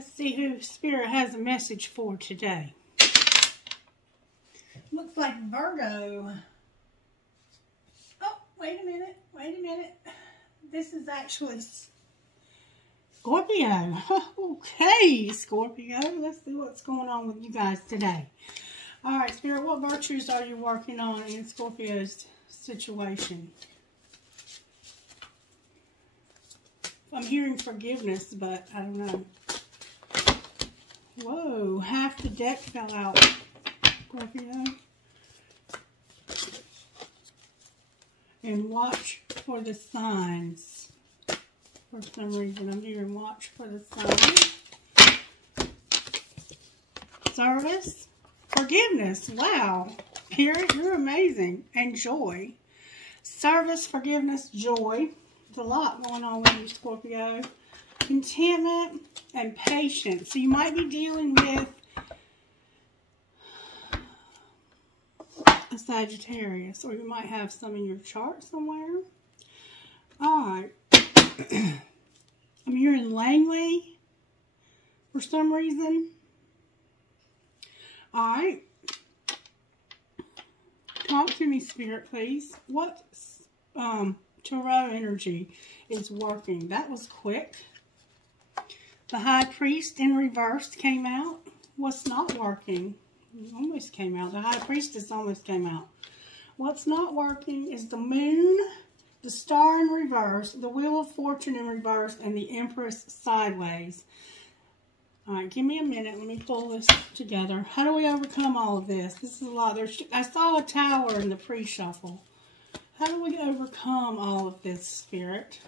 Let's see who Spirit has a message for today. Looks like Virgo. Oh, wait a minute. This is actually Scorpio. Okay, Scorpio. Let's see what's going on with you guys today. All right, Spirit, what virtues are you working on in Scorpio's situation? I'm hearing forgiveness, but I don't know. Whoa, half the deck fell out, Scorpio. And watch for the signs. For some reason, I'm hearing watch for the signs. Service. Forgiveness. Wow. Spirit, you're amazing. And joy. Service, forgiveness, joy. There's a lot going on with you, Scorpio. Contentment and patience. So you might be dealing with a Sagittarius, or you might have some in your chart somewhere. Alright. I'm hearing Langley for some reason. Alright. Talk to me, Spirit, please. What Tarot energy is working? That was quick. The High Priest in reverse came out. What's not working? Almost came out. The High Priestess almost came out. What's not working is the Moon, the Star in reverse, the Wheel of Fortune in reverse, and the Empress sideways. Alright, give me a minute. Let me pull this together. How do we overcome all of this? This is a lot. I saw a tower in the pre-shuffle. How do we overcome all of this, Spirit?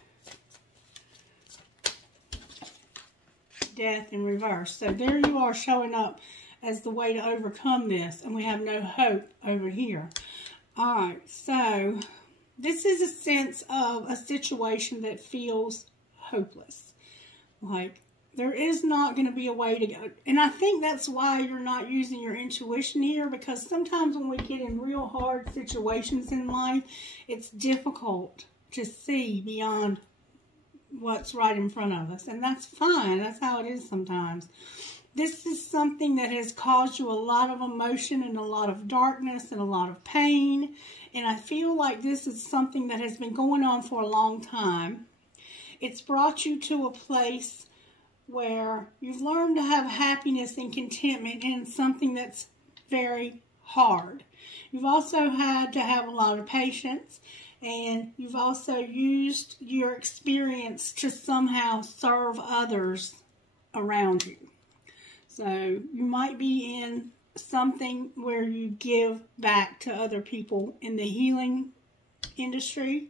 Death in reverse. So there you are showing up as the way to overcome this. And we have no hope over here. Alright, so this is a sense of a situation that feels hopeless. Like, there is not going to be a way to go. And I think that's why you're not using your intuition here. Because sometimes when we get in real hard situations in life, it's difficult to see beyond what's right in front of us. And that's fine. That's how it is sometimes. This is something that has caused you a lot of emotion and a lot of darkness and a lot of pain. And I feel like this is something that has been going on for a long time. It's brought you to a place where you've learned to have happiness and contentment in something that's very hard. You've also had to have a lot of patience. And you've also used your experience to somehow serve others around you. So you might be in something where you give back to other people in the healing industry.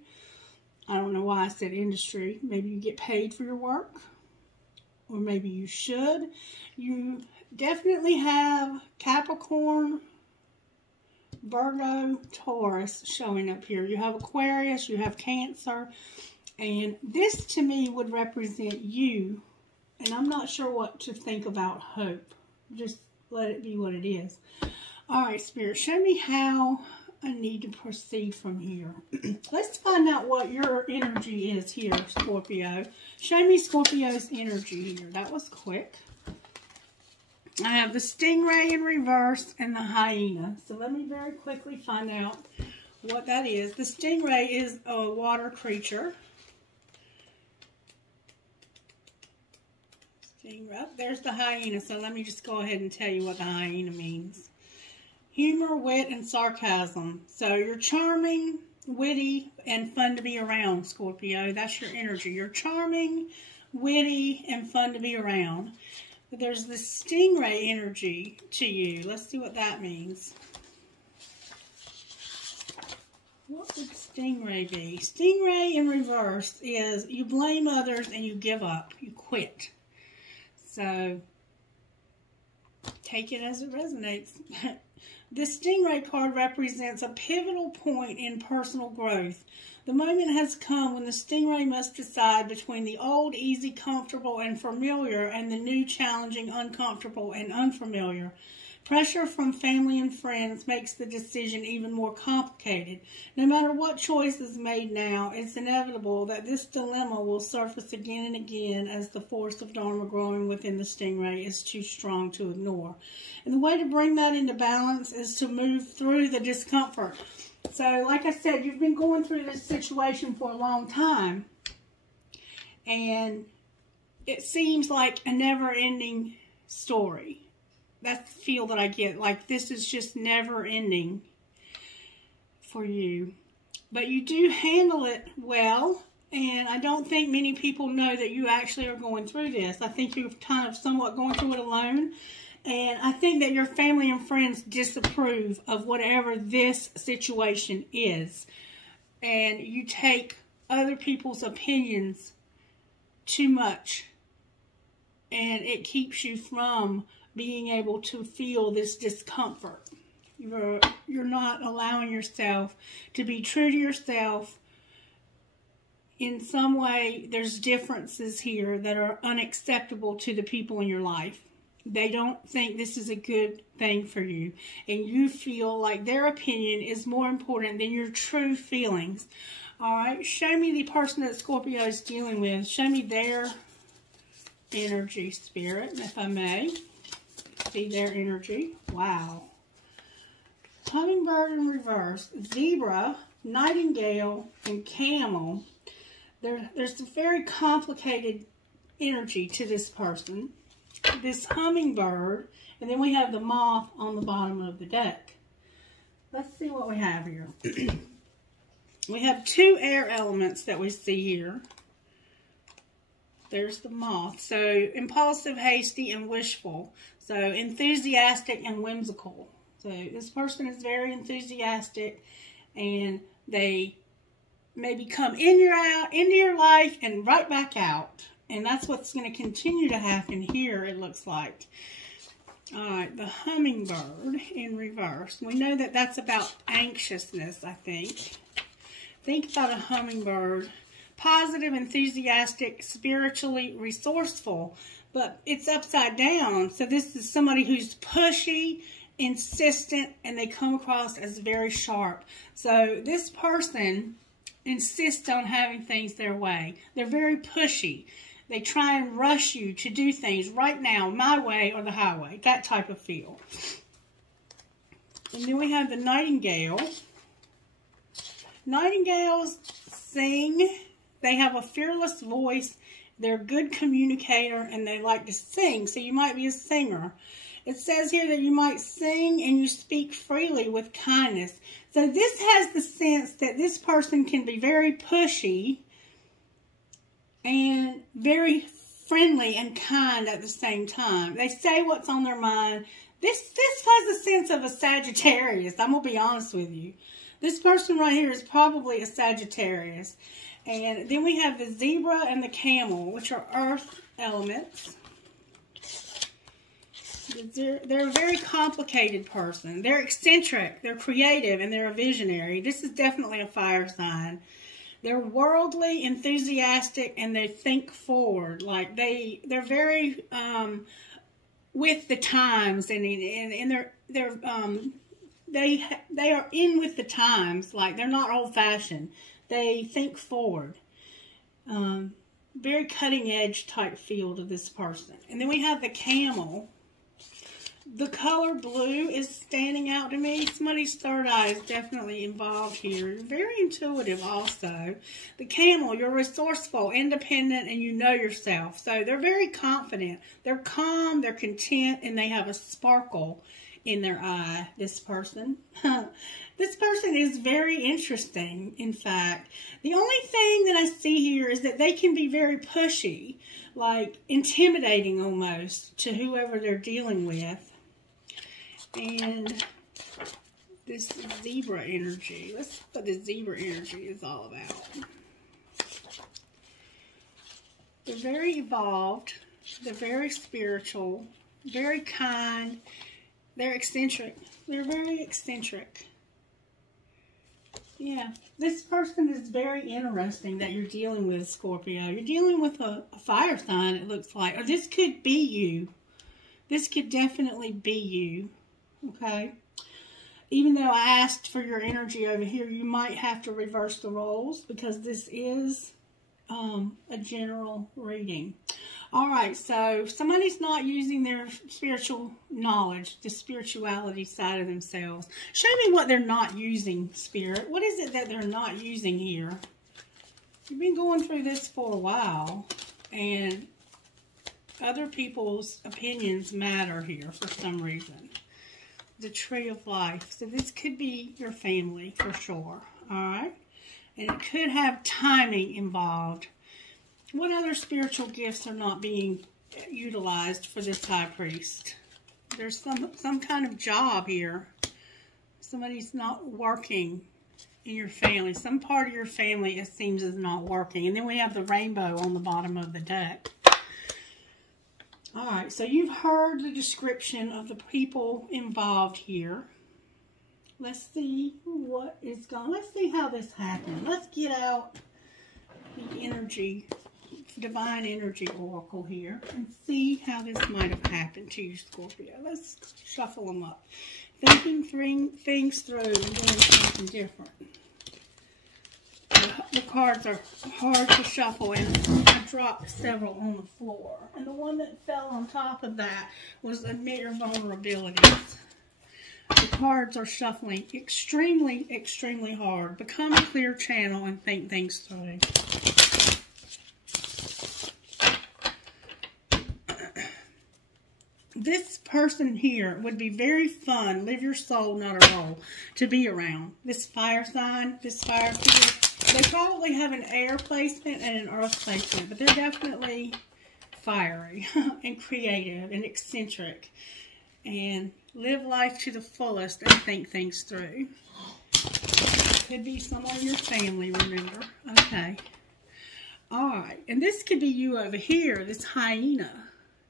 I don't know why I said industry. Maybe you get paid for your work. Or maybe you should. You definitely have Capricorn, Virgo, Taurus showing up here. You have Aquarius, you have Cancer, and this to me would represent you. And I'm not sure what to think about hope. Just let it be what it is. Alright, Spirit, show me how I need to proceed from here. Let's find out what your energy is here, Scorpio. Show me Scorpio's energy here. That was quick. I have the Stingray in reverse and the Hyena. So let me very quickly find out what that is. The Stingray is a water creature. Stingray. There's the Hyena. So let me just go ahead and tell you what the Hyena means. Humor, wit, and sarcasm. So you're charming, witty, and fun to be around, Scorpio. That's your energy. You're charming, witty, and fun to be around. But there's the Stingray energy to you. Let's see what that means. What would Stingray be? Stingray in reverse is you blame others and you give up. You quit. So, take it as it resonates. The Stingray card represents a pivotal point in personal growth. The moment has come when the Stingray must decide between the old, easy, comfortable, and familiar, and the new, challenging, uncomfortable, and unfamiliar. Pressure from family and friends makes the decision even more complicated. No matter what choice is made now, it's inevitable that this dilemma will surface again and again as the force of Dharma growing within the stingray is too strong to ignore. And the way to bring that into balance is to move through the discomfort. So, like I said, you've been going through this situation for a long time, and it seems like a never-ending story. That's the feel that I get, like this is just never-ending for you. But you do handle it well, and I don't think many people know that you actually are going through this. I think you're kind of somewhat going through it alone. And I think that your family and friends disapprove of whatever this situation is. And you take other people's opinions too much. And it keeps you from being able to feel this discomfort. You're not allowing yourself to be true to yourself. In some way, there's differences here that are unacceptable to the people in your life. They don't think this is a good thing for you. And you feel like their opinion is more important than your true feelings. Alright, show me the person that Scorpio is dealing with. Show me their energy, Spirit, if I may. See their energy. Wow. Hummingbird in reverse. Zebra, Nightingale, and Camel. There's a very complicated energy to this person. This hummingbird, and then we have the moth on the bottom of the deck. Let's see what we have here. We have two air elements that we see here. There's the moth. So, impulsive, hasty, and wishful. So, enthusiastic and whimsical. So, this person is very enthusiastic, and they maybe come into your life and right back out. And that's what's going to continue to happen here, it looks like. Alright, the hummingbird in reverse. We know that that's about anxiousness, I think. Think about a hummingbird. Positive, enthusiastic, spiritually resourceful. But it's upside down. So this is somebody who's pushy, insistent, and they come across as very sharp. So this person insists on having things their way. They're very pushy. They try and rush you to do things right now, my way or the highway. That type of feel. And then we have the nightingale. Nightingales sing. They have a fearless voice. They're a good communicator, and they like to sing. So you might be a singer. It says here that you might sing and you speak freely with kindness. So this has the sense that this person can be very pushy and very friendly and kind at the same time. They say what's on their mind. This has a sense of a Sagittarius. I'm going to be honest with you. This person right here is probably a Sagittarius. And then we have the zebra and the camel, which are earth elements. They're a very complicated person. They're eccentric, they're creative, and they're a visionary. This is definitely a fire sign. They're worldly, enthusiastic, and they think forward. Like they're very with the times, and they are in with the times. Like they're not old-fashioned. They think forward. Very cutting-edge type feel to this person. And then we have the camel. The color blue is standing out to me. Somebody's third eye is definitely involved here. Very intuitive also. The camel, you're resourceful, independent, and you know yourself. So they're very confident. They're calm, they're content, and they have a sparkle in their eye, this person. This person is very interesting, in fact. The only thing that I see here is that they can be very pushy, like intimidating almost to whoever they're dealing with. And this zebra energy. Let's see what the zebra energy is all about. They're very evolved. They're very spiritual. Very kind. They're eccentric. They're very eccentric. Yeah. This person is very interesting that you're dealing with, Scorpio. You're dealing with a fire sign, it looks like. Or this could be you. This could definitely be you. okay? Even though I asked for your energy over here, you might have to reverse the roles because this is a general reading. All right, so somebody's not using their spiritual knowledge, the spirituality side of themselves. Show me what they're not using, Spirit. What is it that they're not using here? You've been going through this for a while, and other people's opinions matter here for some reason. The Tree of Life. So this could be your family for sure. All right? And it could have timing involved. What other spiritual gifts are not being utilized for this high priest? There's some kind of job here. Somebody's not working in your family. Some part of your family, it seems, is not working. And then we have the rainbow on the bottom of the deck. All right, so you've heard the description of the people involved here. Let's see what is going on. Let's see how this happened. Let's get out the energy, divine energy oracle here and see how this might have happened to you, Scorpio. Let's shuffle them up. Thinking things through and doing something different. The cards are hard to shuffle, and I dropped several on the floor. And the one that fell on top of that was admit your vulnerabilities. The cards are shuffling extremely, extremely hard. Become a clear channel and think things through. This person here would be very fun, live your soul, not a role, to be around. This fire sign, this fire figure, they probably have an air placement and an earth placement, but they're definitely fiery and creative and eccentric. And live life to the fullest and think things through. Could be someone in your family, remember. Okay. Alright, and this could be you over here, this hyena.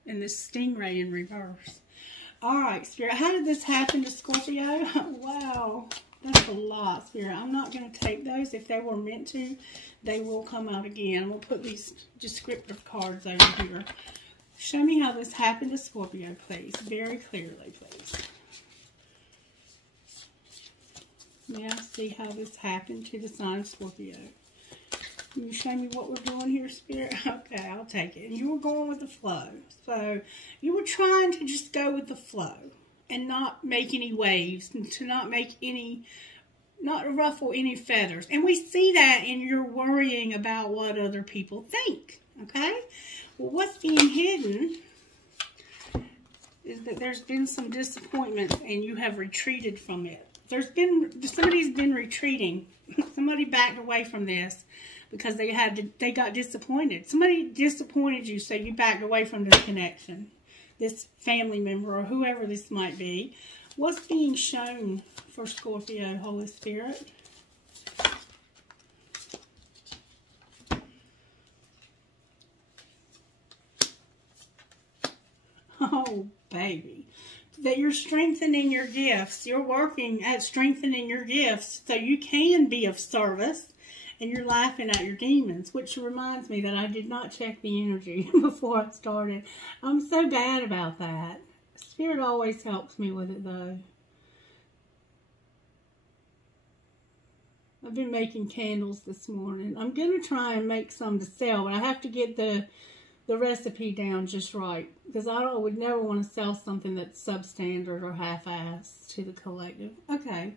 And this stingray in reverse. Alright, Spirit, how did this happen to Scorpio? Wow, that's a lot, Spirit. I'm not going to take those. If they were meant to, they will come out again. We'll put these descriptive cards over here. Show me how this happened to Scorpio, please. Very clearly, please. May I see how this happened to the sign of Scorpio? Can you show me what we're doing here, Spirit? Okay, I'll take it. And you were going with the flow. So you were trying to just go with the flow and not make any waves, and to not make any, not ruffle any feathers. And we see that in your worrying about what other people think. Okay? Well, what's being hidden is that there's been some disappointment and you have retreated from it. Somebody's been retreating. Somebody backed away from this because they got disappointed. Somebody disappointed you, so you backed away from this connection. This family member or whoever this might be. What's being shown for Scorpio, Holy Spirit? Oh, baby. That you're strengthening your gifts. You're working at strengthening your gifts so you can be of service. And you're laughing at your demons, which reminds me that I did not check the energy before I started. I'm so bad about that. Spirit always helps me with it, though. I've been making candles this morning. I'm going to try and make some to sell, but I have to get the recipe down just right. Because I would never want to sell something that's substandard or half-assed to the collective. Okay.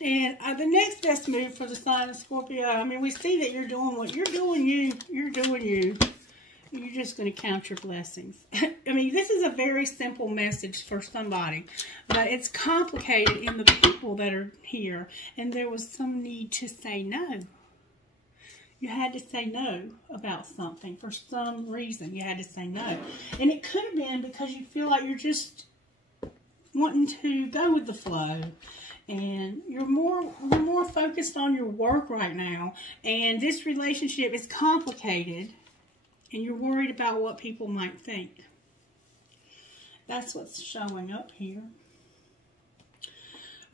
And the next best move for the sign of Scorpio, I mean, we see that you're doing what you're doing. You're doing you. You're just going to count your blessings. I mean, this is a very simple message for somebody, but it's complicated in the people that are here. And there was some need to say no. You had to say no about something for some reason. You had to say no. And it could have been because you feel like you're just wanting to go with the flow. And you're more focused on your work right now. And this relationship is complicated. And you're worried about what people might think. That's what's showing up here.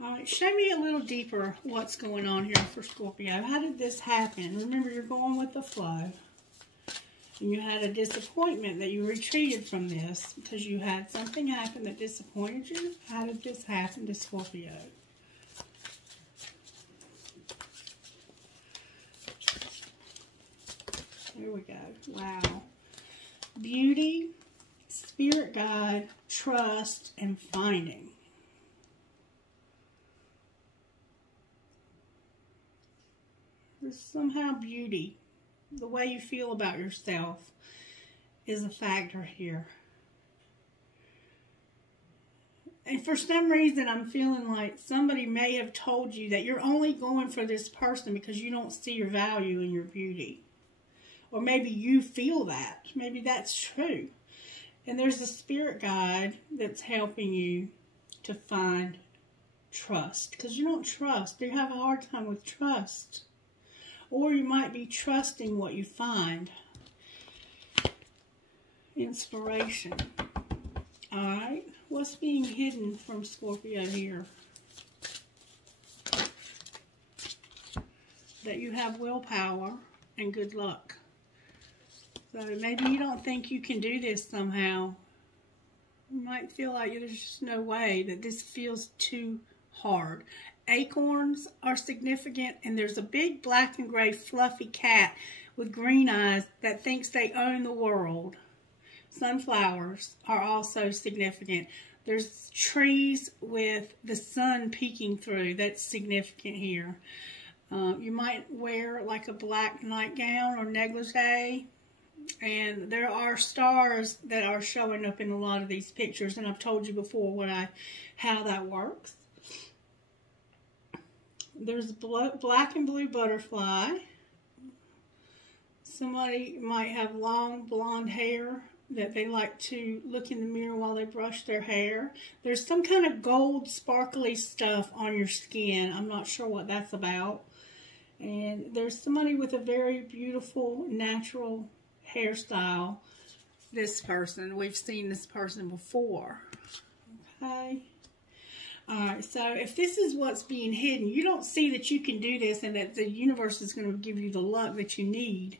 Alright, show me a little deeper what's going on here for Scorpio. How did this happen? Remember, you're going with the flow. and you had a disappointment that you retreated from this because you had something happen that disappointed you. How did this happen to Scorpio? Here we go. Wow. Beauty, spirit guide, trust, and finding. There's somehow beauty. The way you feel about yourself is a factor here. And for some reason, I'm feeling like somebody may have told you that you're only going for this person because you don't see your value in your beauty. Or maybe you feel that. Maybe that's true. And there's a spirit guide that's helping you to find trust. Because you don't trust. You have a hard time with trust. Or you might be trusting what you find. Inspiration. Alright. What's being hidden from Scorpio here? That you have willpower and good luck. So maybe you don't think you can do this somehow. You might feel like there's just no way, that this feels too hard. Acorns are significant, and there's a big black and gray fluffy cat with green eyes that thinks they own the world. Sunflowers are also significant. There's trees with the sun peeking through. That's significant here. You might wear like a black nightgown or negligee. And there are stars that are showing up in a lot of these pictures. And I've told you before how that works. There's black and blue butterfly. Somebody might have long blonde hair that they like to look in the mirror while they brush their hair. There's some kind of gold sparkly stuff on your skin. I'm not sure what that's about. And there's somebody with a very beautiful natural hairstyle. This person, we've seen this person before. Okay. Alright, so if this is what's being hidden, you don't see that you can do this and that the universe is going to give you the luck that you need.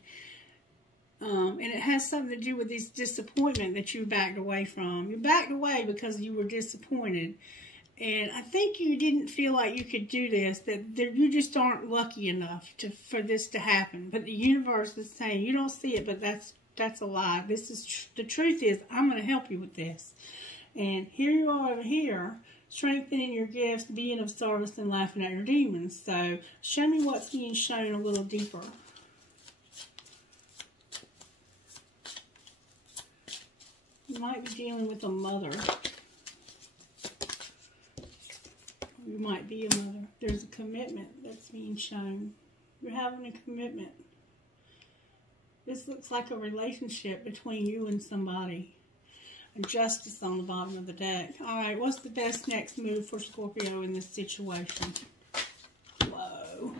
And it has something to do with this disappointment that you backed away from. You backed away because you were disappointed. And I think you didn't feel like you could do this, that you just aren't lucky enough for this to happen. But the universe is saying, you don't see it, but that's a lie. This is the truth is, I'm going to help you with this. And here you are over here, strengthening your gifts, being of service, and laughing at your demons. So show me what's being shown a little deeper. You might be dealing with a mother. You might be a mother. There's a commitment that's being shown. You're having a commitment. This looks like a relationship between you and somebody. And justice on the bottom of the deck. Alright, what's the best next move for Scorpio in this situation? Whoa.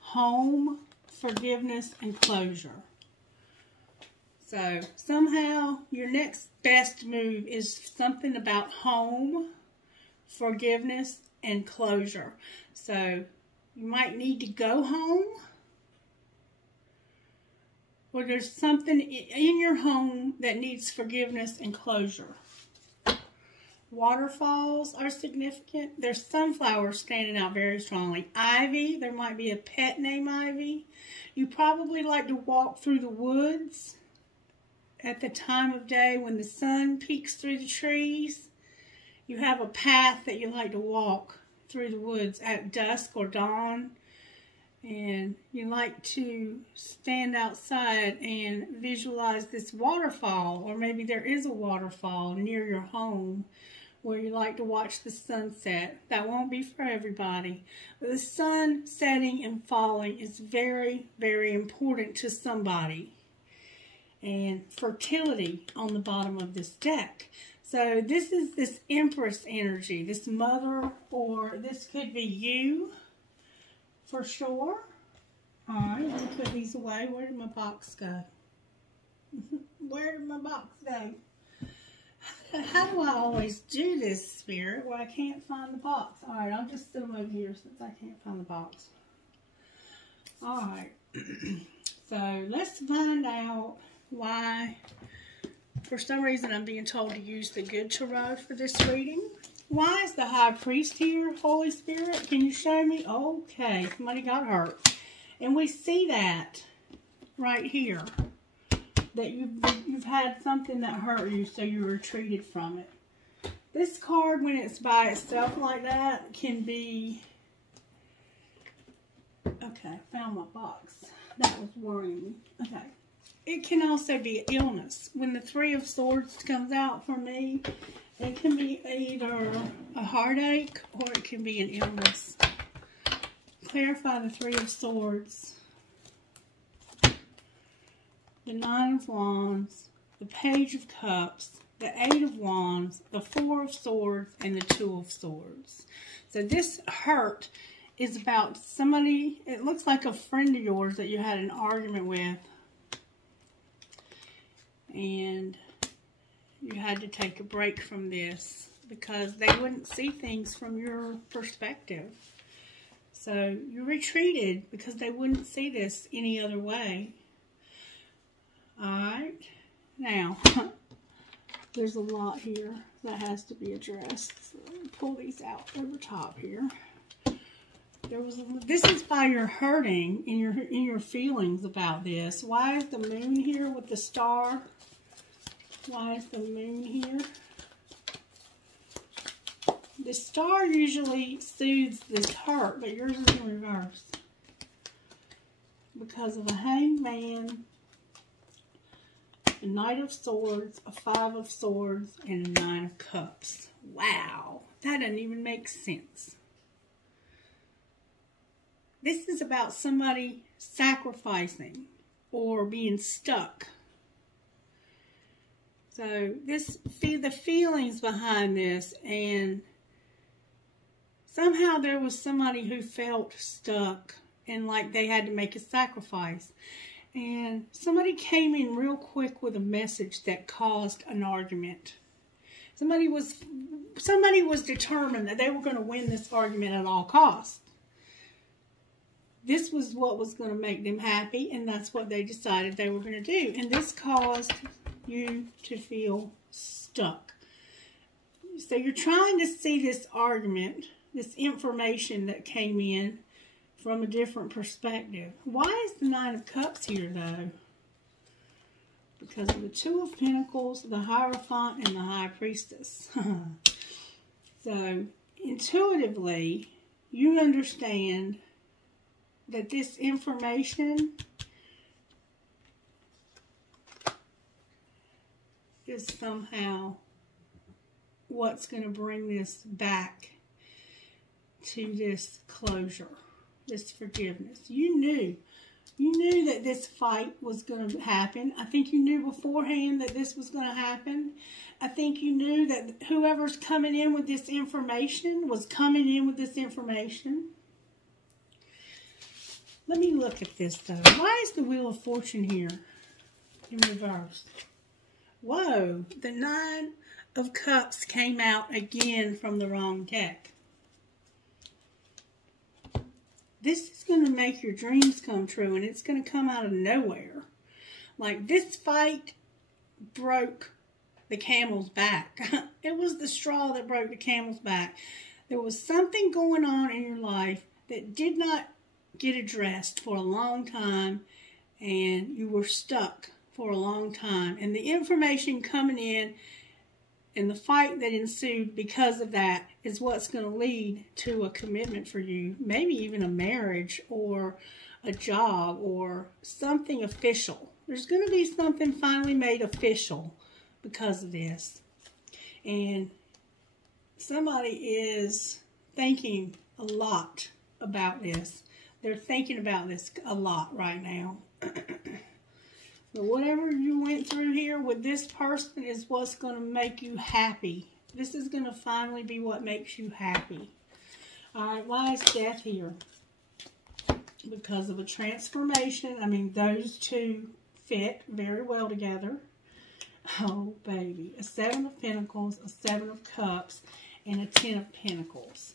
Home, forgiveness, and closure. So, somehow, your next best move is something about home, forgiveness, and closure. So, you might need to go home. Or there's something in your home that needs forgiveness and closure. Waterfalls are significant. There's sunflowers standing out very strongly. Ivy, there might be a pet named Ivy. You probably like to walk through the woods at the time of day when the sun peeks through the trees. You have a path that you like to walk through the woods at dusk or dawn. And you like to stand outside and visualize this waterfall, or maybe there is a waterfall near your home where you like to watch the sunset. That won't be for everybody. But the sun setting and falling is very, very important to somebody. And fertility on the bottom of this deck. So this is this Empress energy, this mother, or this could be you. For sure. Alright, let me put these away. Where did my box go? Where did my box go? How did How do I always do this, Spirit? Well, I can't find the box. All right, I'll just sit them over here since I can't find the box. All right. So let's find out why, for some reason, I'm being told to use the Good Tarot for this reading. Why is the High Priest here, Holy Spirit? Can you show me? Okay, somebody got hurt. And we see that right here. That you've had something that hurt you, so you retreated from it. This card, when it's by itself like that, can be... Okay, found my box. That was worrying me. Okay. It can also be illness. When the Three of Swords comes out for me, it can be either a heartache or it can be an illness. Clarify the Three of Swords. The Nine of Wands, the Page of Cups, the Eight of Wands, the Four of Swords, and the Two of Swords. So this hurt is about somebody, it looks like a friend of yours that you had an argument with. And you had to take a break from this because they wouldn't see things from your perspective. So you retreated because they wouldn't see this any other way. Alright, now, there's a lot here that has to be addressed. So let me pull these out over top here. This is why you're hurting in your feelings about this. Why is the moon here with the star? Why is the moon here? The star usually soothes this hurt, but yours is in reverse. Because of a Hanged Man, a Knight of Swords, a Five of Swords, and a Nine of Cups. Wow, that doesn't even make sense. This is about somebody sacrificing or being stuck. So the feelings behind this, and somehow there was somebody who felt stuck and like they had to make a sacrifice. And somebody came in real quick with a message that caused an argument. Somebody was determined that they were going to win this argument at all costs. This was what was going to make them happy, and that's what they decided they were going to do. And this caused you to feel stuck. So you're trying to see this argument, this information that came in from a different perspective. Why is the Nine of Cups here, though? Because of the Two of Pentacles, the Hierophant, and the High Priestess. So, intuitively, you understand that this information is somehow what's going to bring this back to this closure, this forgiveness. You knew that this fight was going to happen. I think you knew beforehand that this was going to happen. I think you knew that whoever's coming in with this information was coming in with this information. Let me look at this, though. Why is the Wheel of Fortune here in reverse? Whoa, the Nine of Cups came out again from the wrong deck. This is going to make your dreams come true, and it's going to come out of nowhere. Like, this fight broke the camel's back. It was the straw that broke the camel's back. There was something going on in your life that did not get addressed for a long time, and you were stuck for a long time. And the information coming in and the fight that ensued because of that is what's going to lead to a commitment for you, maybe even a marriage or a job or something official. There's going to be something finally made official because of this. And somebody is thinking a lot about this. They're thinking about this a lot right now. But whatever you went through here with this person is what's going to make you happy. This is going to finally be what makes you happy. Alright, why is Death here? Because of a transformation. I mean, those two fit very well together. Oh, baby. A 7 of Pentacles, a 7 of Cups, and a 10 of Pentacles.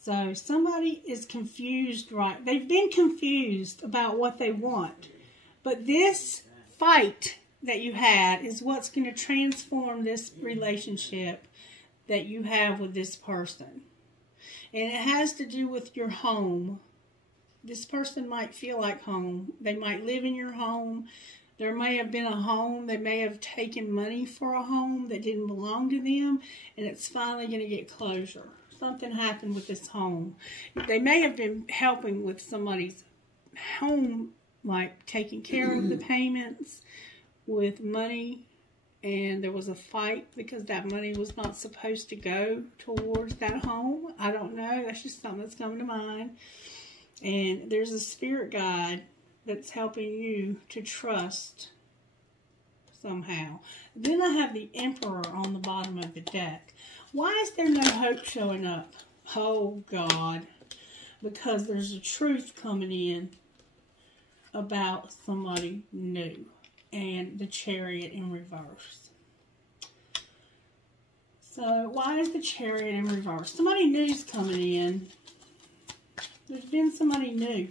So somebody is confused, right? They've been confused about what they want. But this fight that you had is what's going to transform this relationship that you have with this person. And it has to do with your home. This person might feel like home. They might live in your home. There may have been a home. They may have taken money for a home that didn't belong to them. And it's finally going to get closure. Something happened with this home. They may have been helping with somebody's home, like taking care of the payments with money. And there was a fight because that money was not supposed to go towards that home. I don't know. That's just something that's coming to mind. And there's a spirit guide that's helping you to trust somehow. Then I have the Emperor on the bottom of the deck. Why is there no hope showing up? Oh, God. Because there's a truth coming in about somebody new. And the Chariot in reverse. So, why is the Chariot in reverse? Somebody new's coming in. There's been somebody new.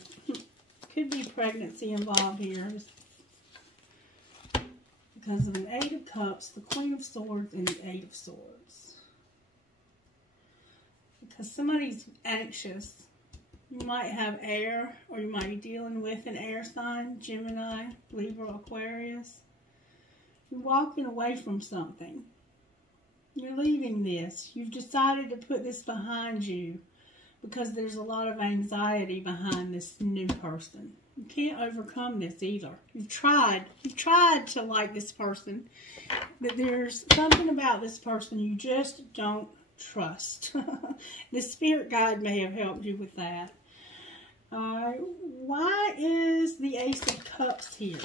Could be pregnancy involved here. Because of an 8 of Cups, the Queen of Swords, and the 8 of Swords. Because somebody's anxious. You might have air, or you might be dealing with an air sign, Gemini, Libra, Aquarius. You're walking away from something. You're leaving this. You've decided to put this behind you because there's a lot of anxiety behind this new person. You can't overcome this either. You've tried to like this person, but there's something about this person you just don't trust. The spirit guide may have helped you with that. Why is the Ace of Cups here?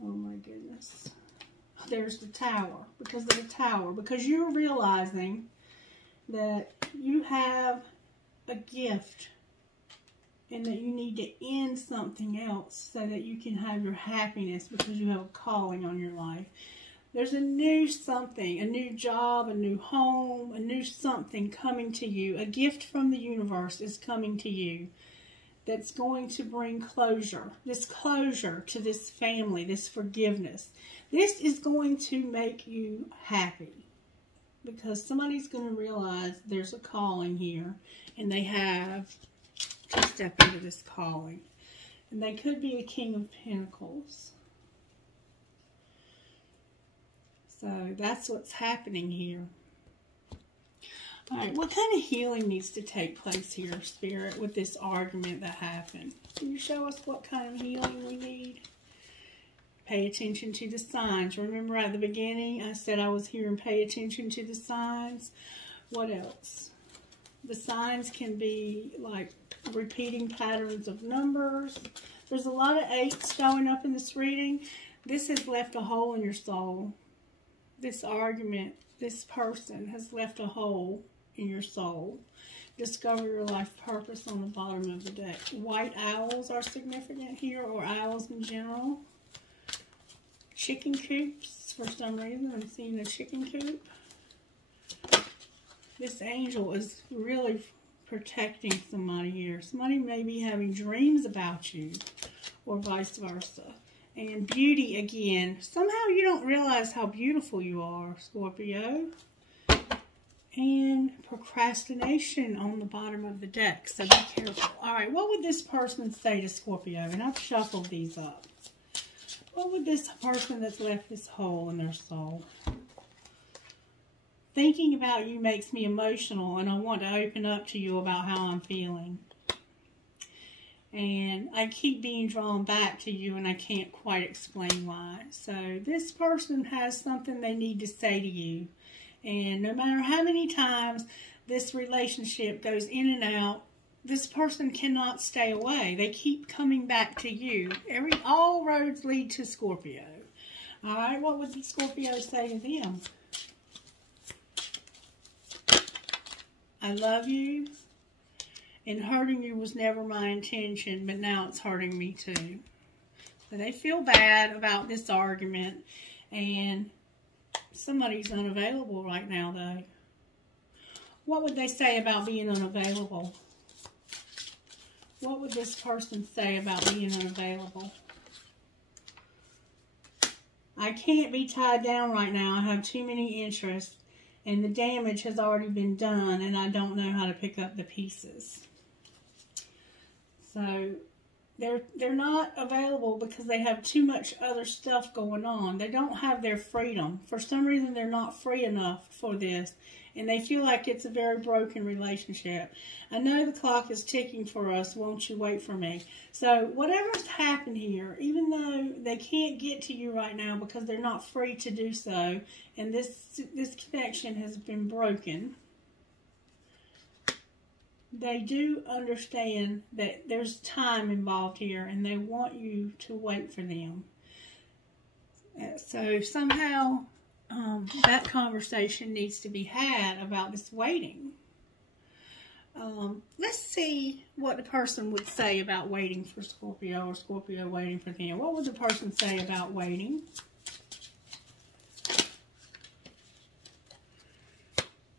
Oh my goodness. There's the Tower. Because of the Tower. Because you're realizing that you have a gift and that you need to end something else so that you can have your happiness because you have a calling on your life. There's a new something, a new job, a new home, a new something coming to you. A gift from the universe is coming to you that's going to bring closure. This closure to this family, this forgiveness. This is going to make you happy because somebody's going to realize there's a calling here and they have to step into this calling. And they could be a King of Pentacles. So that's what's happening here. All right, what kind of healing needs to take place here, Spirit, with this argument that happened? Can you show us what kind of healing we need? Pay attention to the signs. Remember at the beginning, I said I was here and pay attention to the signs. What else? The signs can be like repeating patterns of numbers. There's a lot of 8s showing up in this reading. This has left a hole in your soul. This argument, this person has left a hole in your soul. Discover your life purpose on the bottom of the deck. White owls are significant here, or owls in general. Chicken coops, for some reason, I'm seeing a chicken coop. This angel is really protecting somebody here. Somebody may be having dreams about you, or vice versa. And beauty again. Somehow you don't realize how beautiful you are, Scorpio. And procrastination on the bottom of the deck. So be careful. Alright, what would this person say to Scorpio? And I've shuffled these up. What would this person that's left this hole in their soul? Thinking about you makes me emotional and I want to open up to you about how I'm feeling. And I keep being drawn back to you and I can't quite explain why. So this person has something they need to say to you. And no matter how many times this relationship goes in and out, this person cannot stay away. They keep coming back to you. All roads lead to Scorpio. All right, what would the Scorpio say to them? I love you. And hurting you was never my intention, but now it's hurting me too. So they feel bad about this argument, and somebody's unavailable right now, though. What would they say about being unavailable? What would this person say about being unavailable? I can't be tied down right now. I have too many interests, and the damage has already been done, and I don't know how to pick up the pieces. So they're not available because they have too much other stuff going on. They don't have their freedom. For some reason, they're not free enough for this, and they feel like it's a very broken relationship. I know the clock is ticking for us. Won't you wait for me? So whatever's happened here, even though they can't get to you right now because they're not free to do so, and this connection has been broken, they do understand that there's time involved here, and they want you to wait for them. So somehow that conversation needs to be had about this waiting. Let's see what the person would say about waiting for Scorpio, or Scorpio waiting for them. What would the person say about waiting?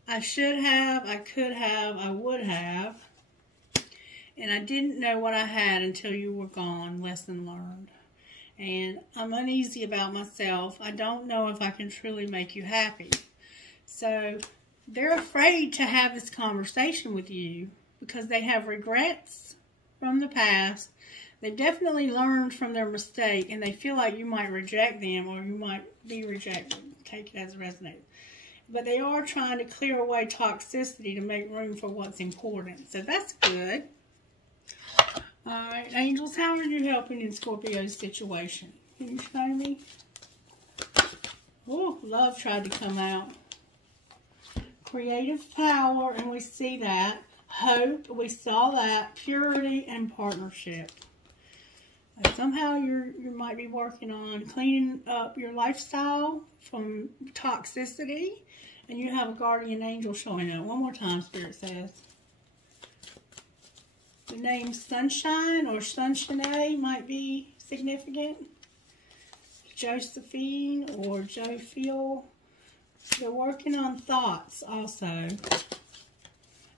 I should have, I could have, I would have, and I didn't know what I had until you were gone. Lesson learned. And I'm uneasy about myself. I don't know if I can truly make you happy. So they're afraid to have this conversation with you because they have regrets from the past. They've definitely learned from their mistake, and they feel like you might reject them, or you might be rejected. Take it as resonates. But they are trying to clear away toxicity to make room for what's important. So that's good. All right, angels, how are you helping in Scorpio's situation? Can you show me? Oh, love tried to come out. Creative power, and we see that. Hope, we saw that. Purity and partnership. Somehow you might be working on cleaning up your lifestyle from toxicity, and you have a guardian angel showing up. One more time, Spirit says. The name Sunshine or Sunshine might be significant. Josephine or Jophil. They're working on thoughts also.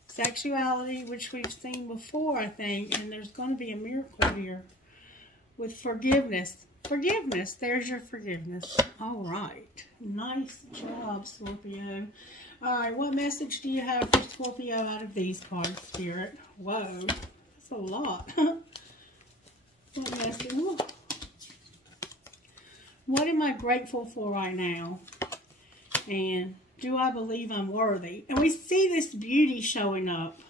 Sexuality, which we've seen before, I think, and there's going to be a miracle here. With forgiveness. Forgiveness. There's your forgiveness. All right. Nice job, Scorpio. All right. What message do you have for Scorpio out of these cards, Spirit? Whoa. That's a lot. What message? Ooh. What am I grateful for right now? And do I believe I'm worthy? And we see this beauty showing up.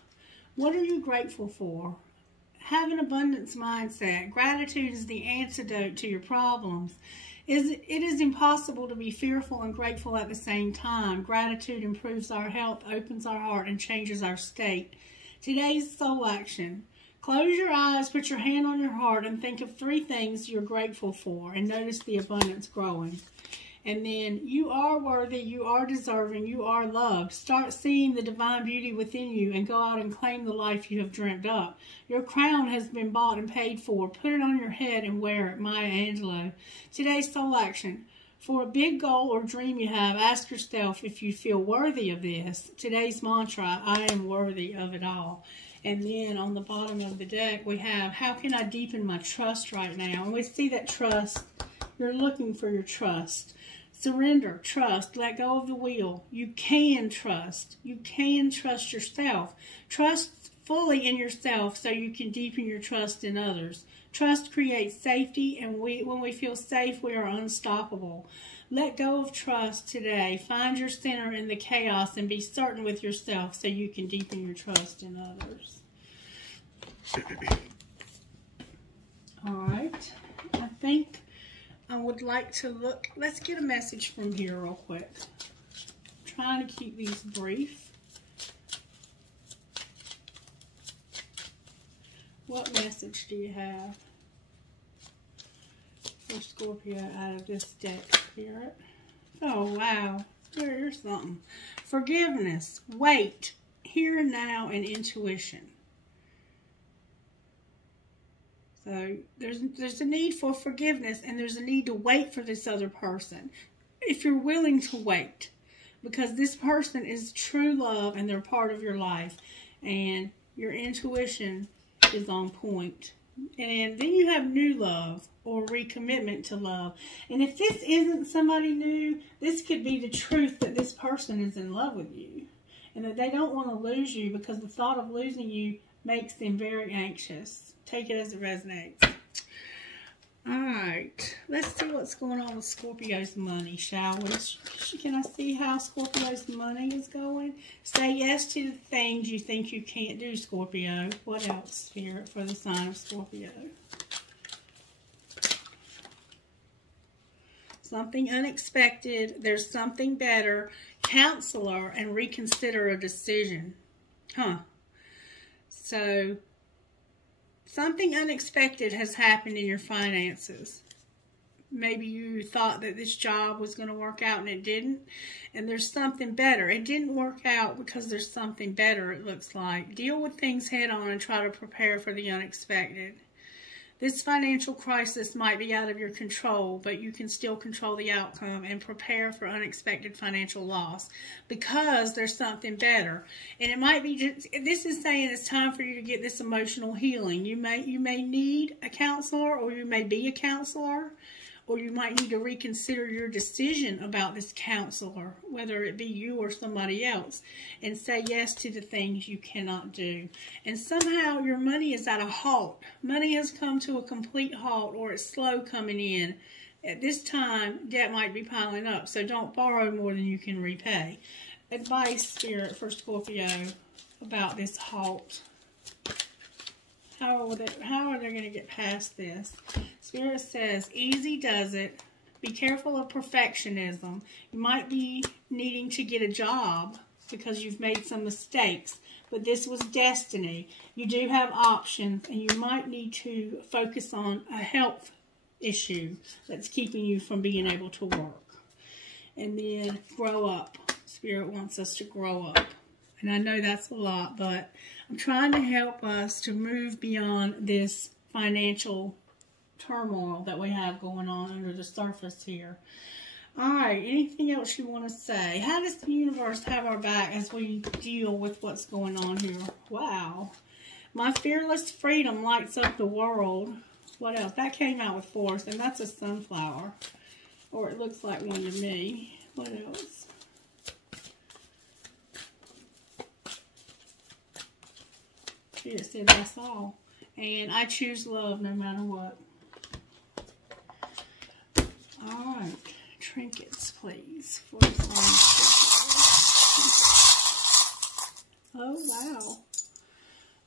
What are you grateful for? Have an abundance mindset. Gratitude is the antidote to your problems. It is impossible to be fearful and grateful at the same time. Gratitude improves our health, opens our heart, and changes our state. Today's soul action. Close your eyes, put your hand on your heart, and think of 3 things you're grateful for, and notice the abundance growing. And then you are worthy, you are deserving, you are loved. Start seeing the divine beauty within you and go out and claim the life you have dreamt up. Your crown has been bought and paid for. Put it on your head and wear it. Maya Angelou. Today's soul action. For a big goal or dream you have, ask yourself if you feel worthy of this. Today's mantra, I am worthy of it all. And then on the bottom of the deck, we have, how can I deepen my trust right now? And we see that trust, you're looking for your trust. Surrender, trust, let go of the wheel. You can trust. You can trust yourself. Trust fully in yourself so you can deepen your trust in others. Trust creates safety, and when we feel safe, we are unstoppable. Let go of trust today. Find your center in the chaos and be certain with yourself so you can deepen your trust in others. All right. I think I would like to look. Let's get a message from here real quick. I'm trying to keep these brief. What message do you have for Scorpio out of this deck, Spirit? Oh, wow. Here's something. Forgiveness, wait, here and now, and intuition. So there's a need for forgiveness, and there's a need to wait for this other person. If you're willing to wait, because this person is true love and they're part of your life, and your intuition is on point. And then you have new love or recommitment to love. And if this isn't somebody new, this could be the truth that this person is in love with you and that they don't want to lose you, because the thought of losing you makes them very anxious. Take it as it resonates. Alright, let's see what's going on with Scorpio's money, shall we? Can I see how Scorpio's money is going? Say yes to the things you think you can't do, Scorpio. What else, Spirit, for the sign of Scorpio? Something unexpected. There's something better. Counselor, and reconsider a decision. So, something unexpected has happened in your finances. Maybe you thought that this job was going to work out and it didn't. And there's something better. It didn't work out because there's something better, it looks like. Deal with things head on and try to prepare for the unexpected. This financial crisis might be out of your control, but you can still control the outcome and prepare for unexpected financial loss because there's something better. And it might be just, this is saying it's time for you to get this emotional healing. You may need a counselor, or you may be a counselor, or you might need to reconsider your decision about this counselor, whether it be you or somebody else, and say yes to the things you cannot do. And somehow your money is at a halt. Money has come to a complete halt, or it's slow coming in. At this time, debt might be piling up, so don't borrow more than you can repay. Advice, Spirit, for Scorpio about this halt. How are they going to get past this? Spirit says, easy does it. Be careful of perfectionism. You might be needing to get a job because you've made some mistakes, but this was destiny. You do have options, and you might need to focus on a health issue that's keeping you from being able to work. And then grow up. Spirit wants us to grow up. And I know that's a lot, but I'm trying to help us to move beyond this financial turmoil that we have going on under the surface here. Alright, anything else you want to say? How does the universe have our back as we deal with what's going on here? Wow. My fearless freedom lights up the world. What else? That came out with force, and that's a sunflower. Or it looks like one to me. What else? It said that's all. And I choose love no matter what. Alright. Trinkets, please. For the oh, wow.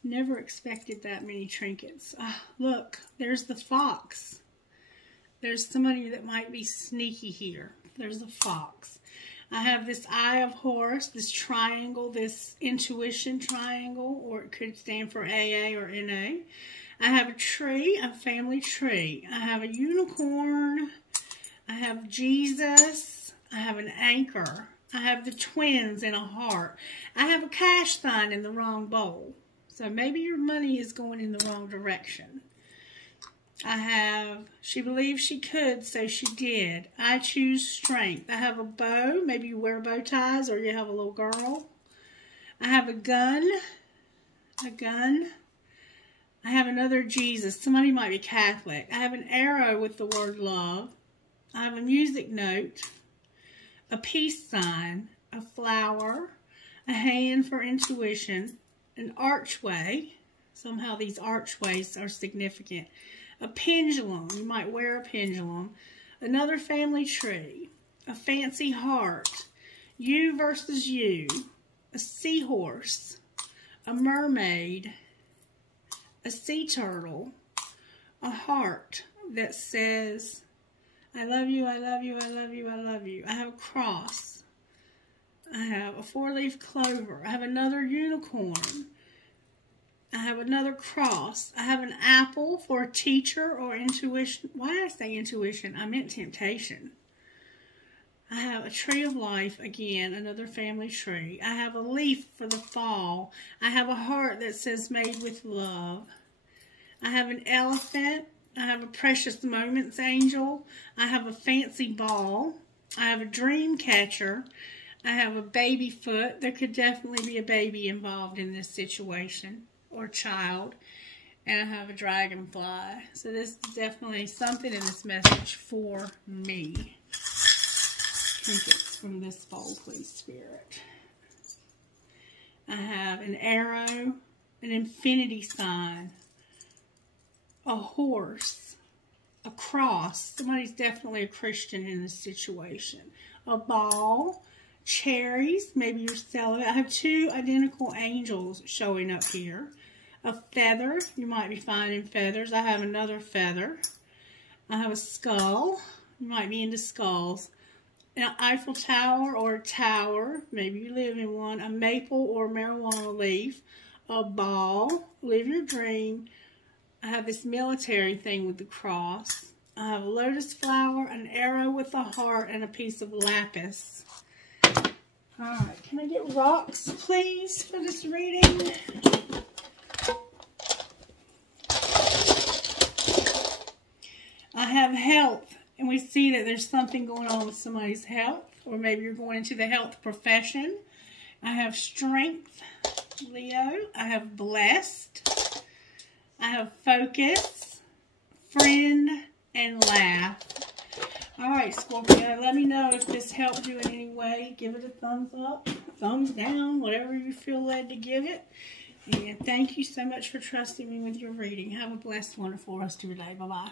Never expected that many trinkets. Look, there's the fox. There's somebody that might be sneaky here. There's the fox. I have this Eye of Horus, this triangle, this intuition triangle, or it could stand for AA or NA. I have a tree, a family tree. I have a unicorn. I have Jesus. I have an anchor. I have the twins in a heart. I have a cash sign in the wrong bowl. So maybe your money is going in the wrong direction. I have, she believed she could, so she did. I choose strength. I have a bow. Maybe you wear bow ties or you have a little girl. I have a gun. A gun. I have another Jesus. Somebody might be Catholic. I have an arrow with the word love. I have a music note. A peace sign. A flower. A hand for intuition. An archway. Somehow these archways are significant. A pendulum. You might wear a pendulum. Another family tree. A fancy heart. You versus you. A seahorse. A mermaid. A sea turtle. A heart that says, I love you, I love you, I love you, I love you. I have a cross. I have a 4-leaf clover. I have another unicorn. I have another cross. I have an apple for a teacher or intuition. Why did I say intuition? I meant temptation. I have a tree of life, again, another family tree. I have a leaf for the fall. I have a heart that says made with love. I have an elephant. I have a precious moments angel. I have a fancy ball. I have a dream catcher. I have a baby foot. There could definitely be a baby involved in this situation, or child. And I have a dragonfly. So this is definitely something in this message for me. Take it from this bowl, please, Spirit. I have an arrow, an infinity sign, a horse, a cross. Somebody's definitely a Christian in this situation. A ball, cherries, maybe you're selling it. I have two identical angels showing up here. A feather, you might be finding feathers. I have another feather. I have a skull, you might be into skulls. An Eiffel Tower or a tower, maybe you live in one. A maple or marijuana leaf. A ball, live your dream. I have this military thing with the cross. I have a lotus flower, an arrow with a heart, and a piece of lapis. Alright, can I get rocks, please, for this reading? I have health, and we see that there's something going on with somebody's health, or maybe you're going into the health profession. I have strength, Leo. I have blessed. I have focus, friend, and laugh. Alright, Scorpio, let me know if this helped you in any way. Give it a thumbs up, thumbs down, whatever you feel led to give it. And thank you so much for trusting me with your reading. Have a blessed, wonderful rest of your day. Bye-bye.